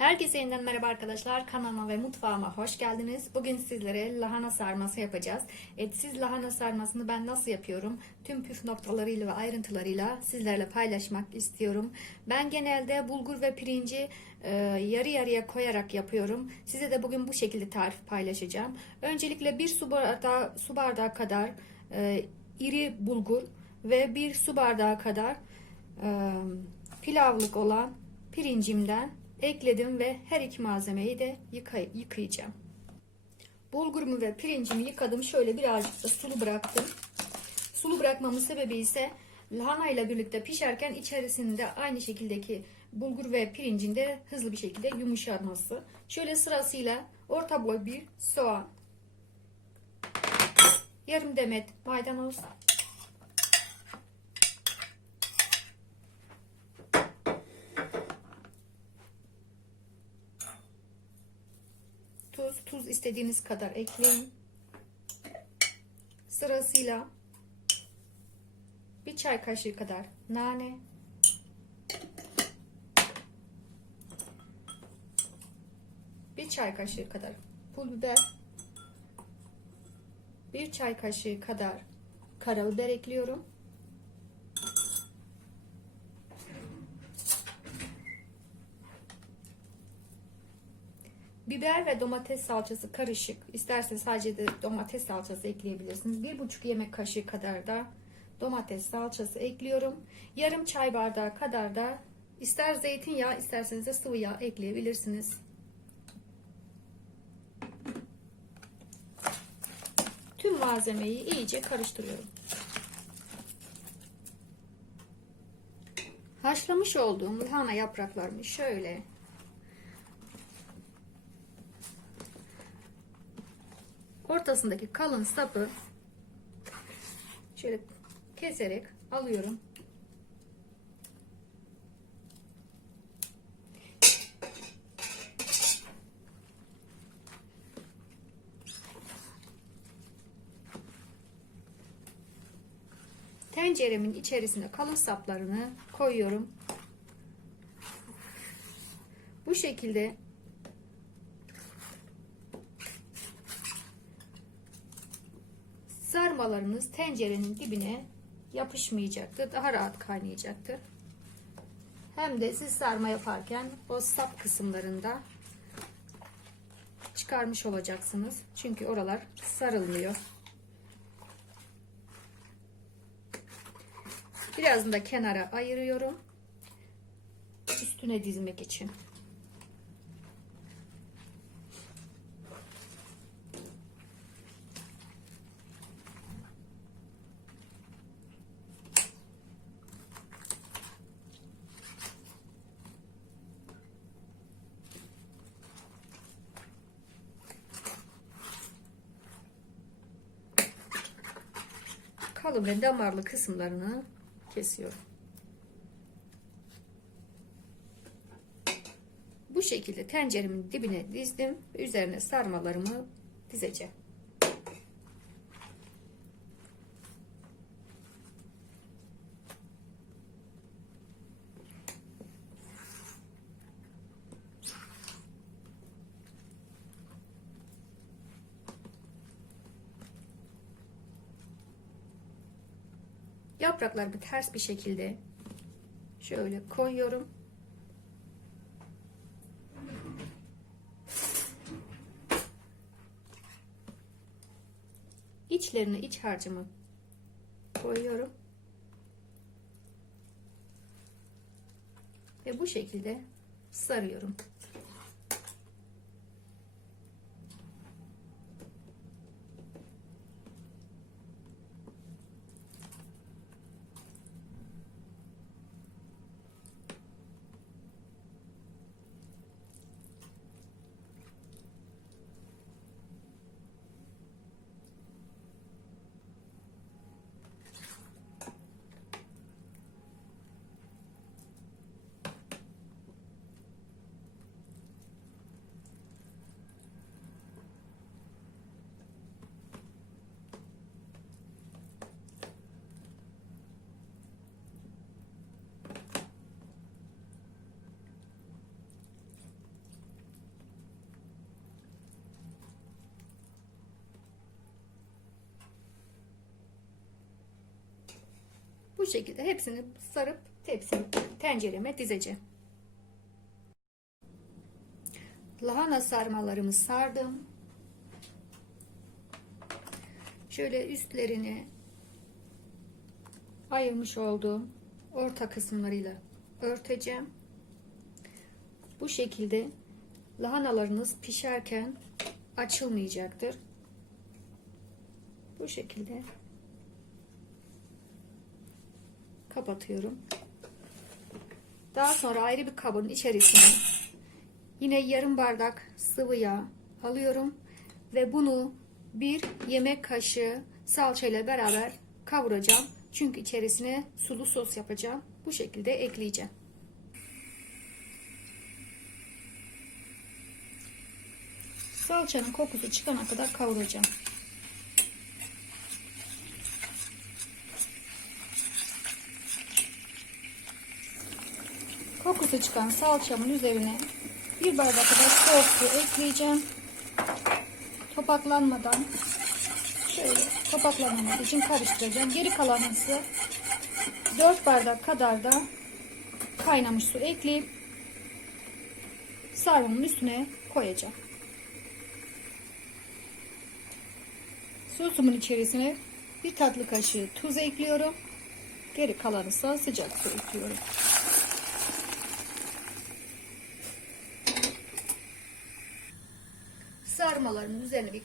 Herkese yeniden merhaba arkadaşlar. Kanalıma ve mutfağıma hoş geldiniz. Bugün sizlere lahana sarması yapacağız. Etsiz lahana sarmasını ben nasıl yapıyorum? Tüm püf noktalarıyla ve ayrıntılarıyla sizlerle paylaşmak istiyorum. Ben genelde bulgur ve pirinci e, yarı yarıya koyarak yapıyorum. Size de bugün bu şekilde tarif paylaşacağım. Öncelikle bir su bardağı, su bardağı kadar e, iri bulgur ve bir su bardağı kadar e, pilavlık olan pirincimden ekledim ve her iki malzemeyi de yıkay yıkayacağım. Bulgurumu ve pirincimi yıkadım. Şöyle birazcık da sulu bıraktım. Sulu bırakmamın sebebi ise lahana ile birlikte pişerken içerisinde aynı şekildeki bulgur ve pirincin de hızlı bir şekilde yumuşaması. Şöyle sırasıyla orta boy bir soğan, yarım demet maydanoz, tuz, tuz istediğiniz kadar ekleyin. Sırasıyla bir çay kaşığı kadar nane, bir çay kaşığı kadar pul biber, bir çay kaşığı kadar karabiber ekliyorum. Biber ve domates salçası karışık. İsterseniz sadece de domates salçası ekleyebilirsiniz. Bir buçuk yemek kaşığı kadar da domates salçası ekliyorum. Yarım çay bardağı kadar da ister zeytinyağı isterseniz de sıvı yağ ekleyebilirsiniz. Tüm malzemeyi iyice karıştırıyorum. Haşlamış olduğum lahana yapraklarımı şöyle ortasındaki kalın sapı şöyle keserek alıyorum. Tenceremin içerisine kalın saplarını koyuyorum. Bu şekilde sarmalarınız tencerenin dibine yapışmayacaktır. Daha rahat kaynayacaktır. Hem de siz sarma yaparken o sap kısımlarında çıkarmış olacaksınız. Çünkü oralar sarılmıyor. Birazını da kenara ayırıyorum. Üstüne dizmek için. Kalın ve damarlı kısımlarını kesiyorum. Bu şekilde tenceremin dibine dizdim ve üzerine sarmalarımı dizeceğim. Yapraklarımı ters bir şekilde şöyle koyuyorum. İçlerine iç harcımı koyuyorum. Ve bu şekilde sarıyorum. Şekilde hepsini sarıp tepsi tencereme dizeceğim. Lahana sarmalarımı sardım. Şöyle üstlerini ayırmış olduğum orta kısımlarıyla örteceğim. Bu şekilde lahanalarınız pişerken açılmayacaktır. Bu şekilde kapatıyorum. Daha sonra ayrı bir kabın içerisine yine yarım bardak sıvı yağ alıyorum ve bunu bir yemek kaşığı salça ile beraber kavuracağım. Çünkü içerisine sulu sos yapacağım. Bu şekilde ekleyeceğim. Salçanın kokusu çıkana kadar kavuracağım. Kokusu çıkan salçamın üzerine bir bardak kadar soğuk su ekleyeceğim. Topaklanmadan şöyle topaklanmaması için karıştıracağım. Geri kalanı ise 4 bardak kadar da kaynamış su ekleyip sarmamın üstüne koyacağım. Sosumun içerisine bir tatlı kaşığı tuz ekliyorum. Geri kalanı ise sıcak su ekliyorum. Sarmaların üzerine bir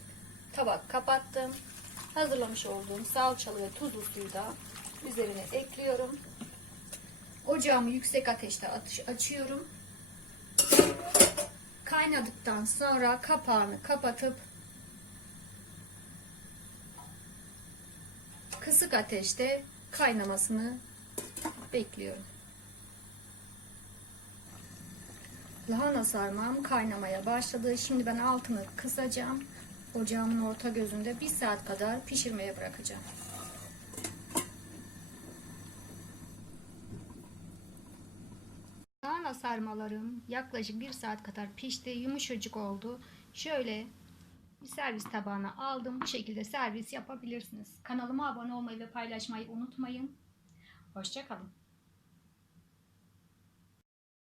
tabak kapattım. Hazırlamış olduğum salçalı ve tuzlu suyu da üzerine ekliyorum. Ocağımı yüksek ateşte açıyorum. Kaynadıktan sonra kapağını kapatıp kısık ateşte kaynamasını bekliyorum. Lahana sarmam kaynamaya başladı. Şimdi ben altını kısacağım. Ocağımın orta gözünde bir saat kadar pişirmeye bırakacağım. Lahana sarmalarım yaklaşık bir saat kadar pişti. Yumuşacık oldu. Şöyle bir servis tabağına aldım. Bu şekilde servis yapabilirsiniz. Kanalıma abone olmayı ve paylaşmayı unutmayın. Hoşçakalın.